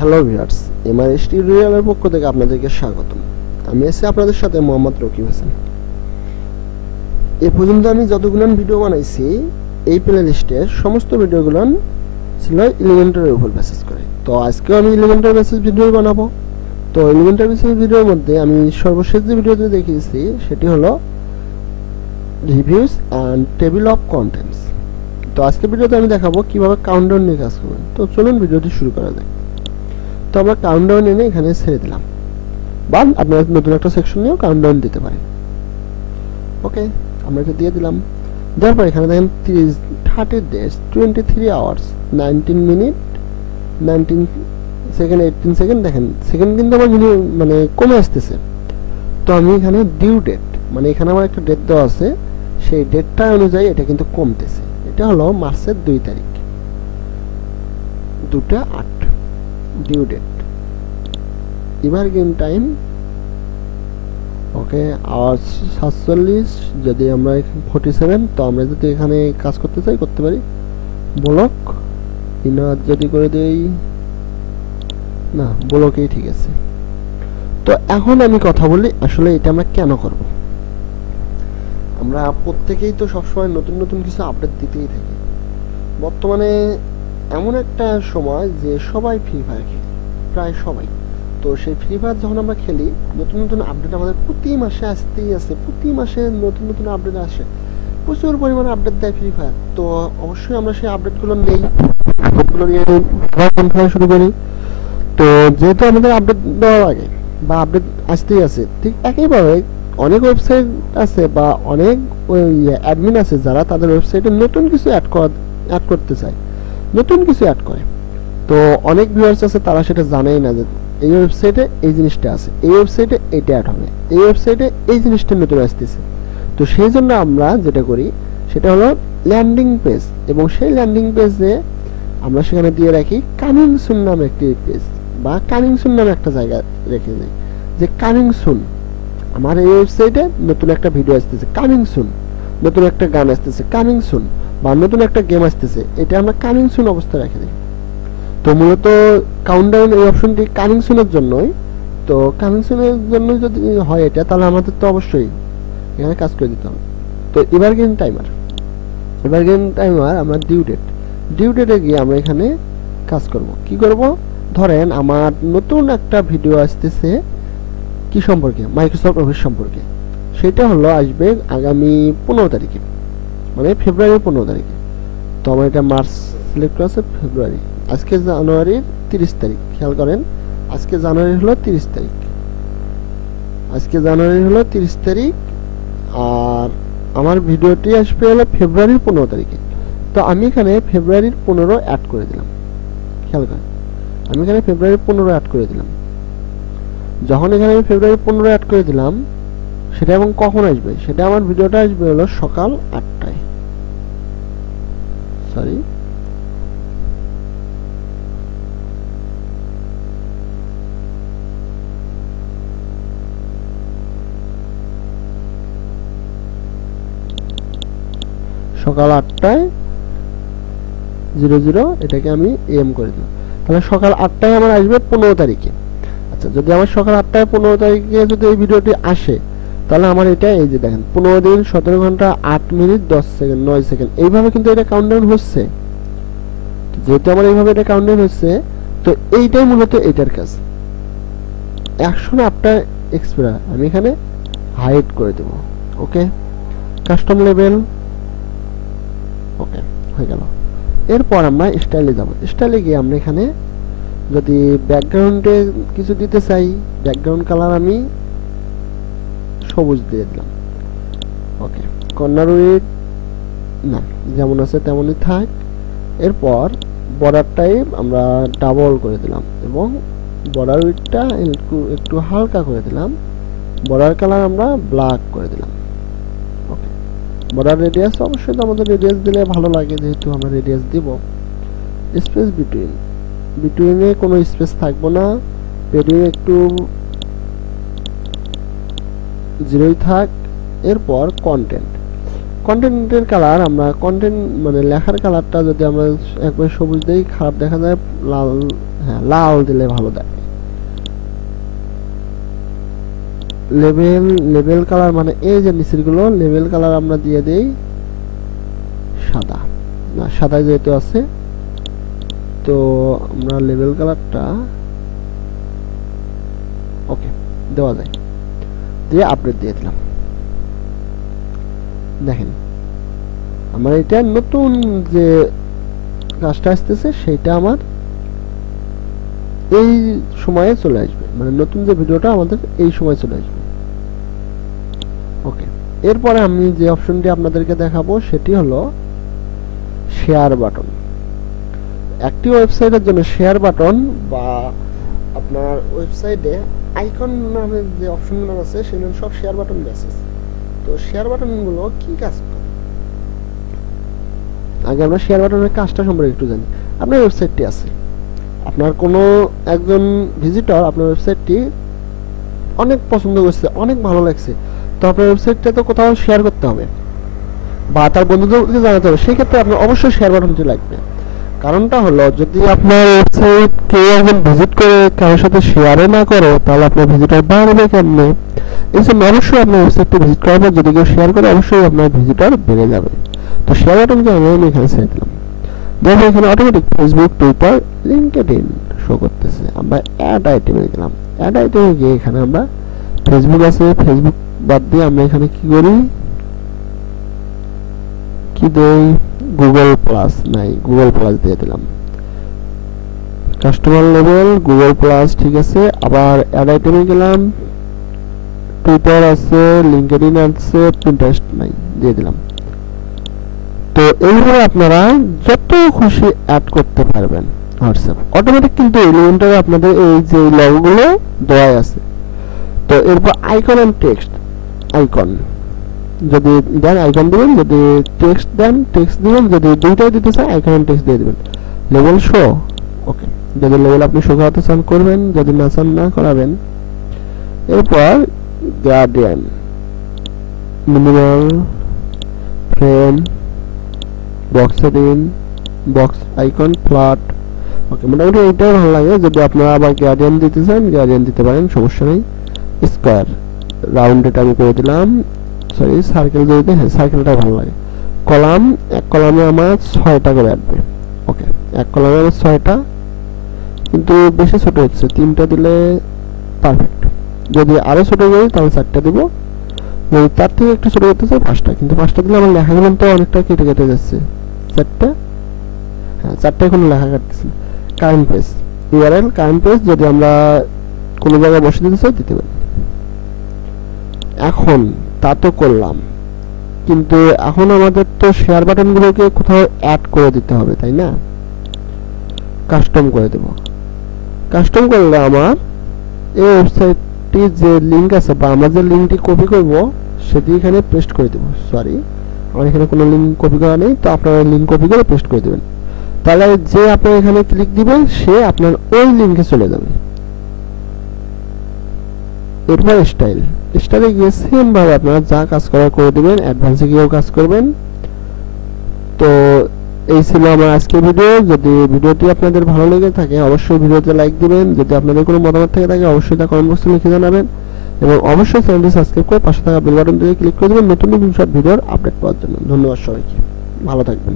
Hello viewers, Mrs টিউটোরিয়ালের পক্ষ থেকে আপনাদেরকে স্বাগতম। আমি আছি আপনাদের সাথে মোহাম্মদ রকিব হোসেন। এ পর্যন্ত আমি যতগুলো ভিডিও বানাইছি এই প্লেলিস্টের সমস্ত ভিডিওগুলো ছিল এলিমেন্টরের উপর বেসিস করে। তো আজকেও আমি এলিমেন্টর বেসিস ভিডিও বানাবো। তো এলিমেন্টর বেসিস ভিডিওর মধ্যে আমি সর্বশেষ যে ভিডিওতে দেখিয়েছি সেটি হলো reviews and table of contents. তো আজকের ভিডিওতে আমি দেখাবো কিভাবে কাউন্টডাউন নিয়ে কাজ করবেন। তো চলুন ভিডিওটি শুরু করা যাক। তো আমরা কাউন্টডাউন এনে এখানে ছেড়ে দিলাম, বা আপনারা নতুন একটা সেকশন নিয়েও কাউন্টডাউন দিতে পারেন। ওকে, আমরা এটা দিয়ে দিলাম। দেওয়ার পর এখানে দেখেন 30 days 23 hours 19 minute 19 second 18 second. দেখেন সেকেন্ড কিন্তু আমার মানে কমে আসতেছে। তো আমি এখানে ডিউ ডেট, মানে এখানে আমার একটা ডেট দেওয়া আছে, সেই ডেটটা অনুযায়ী এটা কিন্তু কমতেছে। এটা হলো মার্চের 2 তারিখ 2:08 due date. Evergreen time okay hours 47। যদি আমরা 47, তো আমরা যদি এখানে কাজ করতে চাই করতে পারি। ব্লক ইনার যদি করে দেই, না ব্লকেই ঠিক আছে। তো এখন আমি কথা বলি আসলে এটা আমরা কেন করব। আমরা প্রত্যেকেই তো সবসময় নতুন নতুন কিছু আপডেট দিতেই থাকি। বর্তমানে এমন একটা সময় যে সবাই ফ্রি ফায়ার খেলে, প্রায় সবাই। তো সেই ফ্রি ফায়ার যখন আমরা খেলি, নতুন নতুন আপডেট আমাদের প্রতি মাসে আসতেই আছে। প্রতি মাসে নতুন নতুন আপডেট আসে, প্রচুর পরিমাণে আপডেট দেয় ফ্রি ফায়ার। তো অবশ্যই আমরা সেই আপডেটগুলো নেই, আপডেটগুলো নিয়ে খেলা শুরু করি। তো যেহেতু আমাদের আপডেট দেওয়ার আগে বা আপডেট আসতেই আছে, ঠিক একইভাবে অনেক ওয়েবসাইট আছে বা অনেক অ্যাডমিন আছে যারা তাদের ওয়েবসাইটে নতুন কিছু অ্যাড করতে চায়, নতুন কিছু অ্যাড করে। তো অনেক ভিউয়ার্স আছে তারা সেটা জানেই না যে এই ওয়েবসাইটে এই জিনিসটা আছে, এই ওয়েবসাইটে এটা অ্যাড হবে, এই ওয়েবসাইটে এই জিনিসটা নতুন আসতেছে। তো সেই জন্য আমরা যেটা করি সেটা হলো ল্যান্ডিং পেজ, এবং সেই ল্যান্ডিং পেজে আমরা সেখানে দিয়ে রাখি কামিং সুন নামে একটি পেজ, বা কামিং সুন নামে একটা জায়গা রেখে যাই যে কামিং সুন আমার এই ওয়েবসাইটে নতুন একটা ভিডিও আসতেছে, কামিং সুন নতুন একটা গান আসতেছে, কামিং সুন বা নতুন একটা গেম আসতেছে, এটা আমরা কামিং সুন অবস্থায় রেখে দিই। তো মূলত কাউন্টডাউন এই অপশনটি কামিং সুনের জন্যই। তো কামিং সুনের জন্য যদি হয় এটা, তাহলে আমাদের তো অবশ্যই এখানে কাজ করে দিতে হবে। তো এভারগ্রিন টাইমার আমরা ডিউ ডেটে গিয়ে আমরা এখানে কাজ করব। কি করব? ধরেন আমার নতুন একটা ভিডিও আসতেছে কি সম্পর্কে, মাইক্রোসফট অফিস সম্পর্কে। সেটা হলো আসবে আগামী 15 তারিখে, মানে ফেব্রুয়ারির 15 তারিখে। তো আমার এটা মার্চ সিলেক্ট করা আছে, ফেব্রুয়ারি। আজকে জানুয়ারির 30 তারিখ, খেয়াল করেন আজকে জানুয়ারি হলো 30 তারিখ, আর আমার ভিডিওটি আসবে হলো ফেব্রুয়ারির 15 তারিখে। তো আমি এখানে ফেব্রুয়ারির 15 অ্যাড করে দিলাম। খেয়াল করেন আমি এখানে ফেব্রুয়ারির 15 অ্যাড করে দিলাম। যখন এখানে আমি ফেব্রুয়ারির 15 অ্যাড করে দিলাম, সেটা এবং কখন আসবে, সেটা আমার ভিডিওটা আসবে হলো সকাল 8টায়। সরি, সকাল 8টায় 00, এটাকে আমি এম করে দিলাম। তাহলে সকাল 8টায় আমার আসবে 15 তারিখে। আচ্ছা, যদি আমার সকাল 8টায় 15 তারিখে যদি এই ভিডিওটি আসে, তাহলে আমার এটা এই যে দেখেন 15 দিন 17 ঘন্টা 8 মিনিট 10 সেকেন্ড 9 সেকেন্ড এইভাবে কিন্তু এটা কাউন্টডাউন হচ্ছে। যেহেতু আমার এইভাবে এটা কাউন্টডাউন হচ্ছে, তো এইটাই মূলত এটার কাজ। অ্যাকশন আফটার এক্সপায়ার আমি এখানে হাইড করে দেব। ওকে, কাস্টম লেভেল ওকে হয়ে গেল। এরপর আমরা স্টাইলে যাব। স্টাইলে গিয়ে আমরা এখানে যদি ব্যাকগ্রাউন্ডে কিছু দিতে চাই, ব্যাকগ্রাউন্ড কালার আমি সবুজ দিয়ে দিলাম। ওকে, কর্নার উইডথ না, যেমন আছে তেমনই থাক। এরপর বর্ডার টাইপ আমরা ডাবল করে দিলাম, এবং বর্ডার উইডথটা একটু হালকা করে দিলাম। বর্ডার কালার আমরা ব্ল্যাক করে দিলাম। ওকে, বর্ডার রেডিয়াস অবশ্যই তো আমাদের রেডিয়াস দিলে ভালো লাগে, যেহেতু আমরা রেডিয়াস দিব। স্পেস বিটুইনে কোনো স্পেস থাকবো না, পেডিং একটু 0ই থাক। এরপর কন্টেন্টের কালার আমরা কন্টেন্ট মানে লেখার কালারটা যদি আমরা একবার সবুজ দেই খারাপ দেখা যায়, লাল হ্যাঁ লাল দিলে ভালো দেয়। লেভেল লেভেল কালার মানে এই যে নিচের গুলো লেভেল কালার আমরা দিয়ে দেই সাদা, না সাদা যেহেতু আছে তো আমরা লেভেল কালারটা ওকে দেওয়া যায়, দিয়ে আপডেট দিয়ে দিলাম। দেখেন আমার এটা নতুন যে কাজটা আসতেছে সেটা আমার এই সময়ে চলে আসবে, মানে নতুন যে ভিডিওটা আমাদের এই সময় চলে আসবে। ওকে, এরপরে আমি যে অপশনটি আপনাদেরকে দেখাবো সেটি হলো শেয়ার বাটন। একটি ওয়েবসাইটের জন্য শেয়ার বাটন বা আপনার ওয়েবসাইটে আইকন নামে যে অপশনগুলো আছে সেগুলো সব শেয়ার বাটন বেসিস। তো শেয়ার বাটনগুলো কি কাজ করে আগে আমরা শেয়ার বাটনের কাজটা সম্পর্কে একটু জানি। আপনার ওয়েবসাইটটি আছে, আপনার কোনো একজন ভিজিটর আপনার ওয়েবসাইটটি অনেক পছন্দ করছে, অনেক ভালো লাগছে, তো আপনার ওয়েবসাইটটা তো কোথাও শেয়ার করতে হবে বা তার বন্ধুদেরকে জানাতে হবে, সেই ক্ষেত্রে আপনার অবশ্যই শেয়ার বাটনটি লাগবে। কারণটা হলো যদি আপনার ওয়েবসাইট কেউ একজন ভিজিট করে কারোর সাথে শেয়ারে না করো তাহলে আপনার ভিজিটর বাড়বে কেমনে, এই জন্য অবশ্যই আপনার ওয়েবসাইটটি ভিজিট করার পর যদি কেউ শেয়ার করে অবশ্যই আপনার ভিজিটর বেড়ে যাবে। তো শেয়ার বাটনকে আমি এখানে ছেড়ে দিলাম, দেখো এখানে automatic Facebook, Twitter, LinkedIn show করতেছে। আমরা অ্যাড আইটেমে গেলাম, অ্যাড আইটেমে গিয়ে এখানে আমরা ফেসবুক আছে, ফেসবুক বাদ দিয়ে আমরা এখানে কি করি, কি দেই, গুগল প্লাস নাই, গুগল প্লাস দিয়ে দিলাম। কাস্টমার লেভেল গুগল প্লাস, ঠিক আছে। আবার অ্যাড আইটেমে গেলাম, টুইটার আছে, লিঙ্কডইন আছে, পিন্টারেস্ট নাই, দিয়ে দিলাম। তো এইভাবে আপনারা যত খুশি অ্যাড করতে পারবেন হোয়াটসঅ্যাপ অটোমেটিক, কিন্তু এলিমেন্টরে আপনাদের এই যে লগোগুলো দেওয়া আছে। তো এরপর আইকন এন্ড টেক্সট, আইকন যদি দেন আইকন দিবেন, যদি টেক্সট দেন টেক্সট দিবেন, যদি দুইটাই দিতে চান আইকন এন্ড টেক্সট দিয়ে দিবেন। লেভেল শো, ওকে, যদি লেভেল আপনি শো করাতে চান করবেন, যদি না চান না করাবেন। এরপর guardian, minimal, frame, box setting, box icon, flat, okay, মোটামুটি এইটাই ভালো লাগে। যদি আপনারা আবার গার্ডিয়ান দিতে চান গার্ডিয়ান দিতে পারেন, সমস্যা নেই। স্কোয়ার, রাউন্ড এটা আমি করে দিলাম, সরি সার্কেল দিতে, হ্যাঁ সার্কেলটা ভালো লাগে। কলাম, এক কলামে আমার 6টা করে আসবে, ওকে, এক কলামে আমার 6টা, কিন্তু বেশি ছোট হচ্ছে, 3টা দিলে পারফেক্ট। যদি আরো ছোট করি তাহলে 4টা দিব, যদি তার থেকে একটু ছোট করতে চাই 5টা, কিন্তু 5টা দিলে আমার লেখাগুলো তো অনেকটা কেটে কেটে যাচ্ছে। 4টা, হ্যাঁ 4টা এখন লেখা কাটতেছে। Current page, URL current page যদি আমরা কোনো জায়গায় বসে দিতে চাই দিতে পারি। এখন তা তো করলাম, কিন্তু এখন আমাদের তো শেয়ার বাটনগুলোকে কোথাও অ্যাড করে দিতে হবে, তাই না? কাস্টম করে দেব। কাস্টম করলে আমার এই ওয়েবসাইটটি যে লিঙ্ক আছে বা আমরা যে লিঙ্কটি কপি করব সেটি এখানে পেস্ট করে দেব। সরি, আমার এখানে কোনো লিঙ্ক কপি করা নেই, তো আপনারা লিঙ্ক কপি করে পেস্ট করে দেবেন। তাহলে যে আপনার এখানে ক্লিক দিবে সে আপনার ওই লিঙ্কে চলে যাবে। এরপর স্টাইল, স্টাইলে গিয়ে সেম ভাবে আপনারা যা কাজ করার করে দিবেন, অ্যাডভান্সে গিয়েও কাজ করবেন। তো এই ছিল আমার আজকের ভিডিও। যদি ভিডিওটি আপনাদের ভালো লেগে থাকে অবশ্যই ভিডিওতে লাইক দিবেন, যদি আপনাদের কোনো মতামত থেকে থাকে অবশ্যই তা কমেন্ট বক্সে লিখে জানাবেন, এবং অবশ্যই চ্যানেলটি সাবস্ক্রাইব করে পাশে থাকা বেল বাটনটিতে ক্লিক করে দেবেন নতুন নতুন সব ভিডিওর আপডেট পাওয়ার জন্য। ধন্যবাদ সবাইকে, ভালো থাকবেন।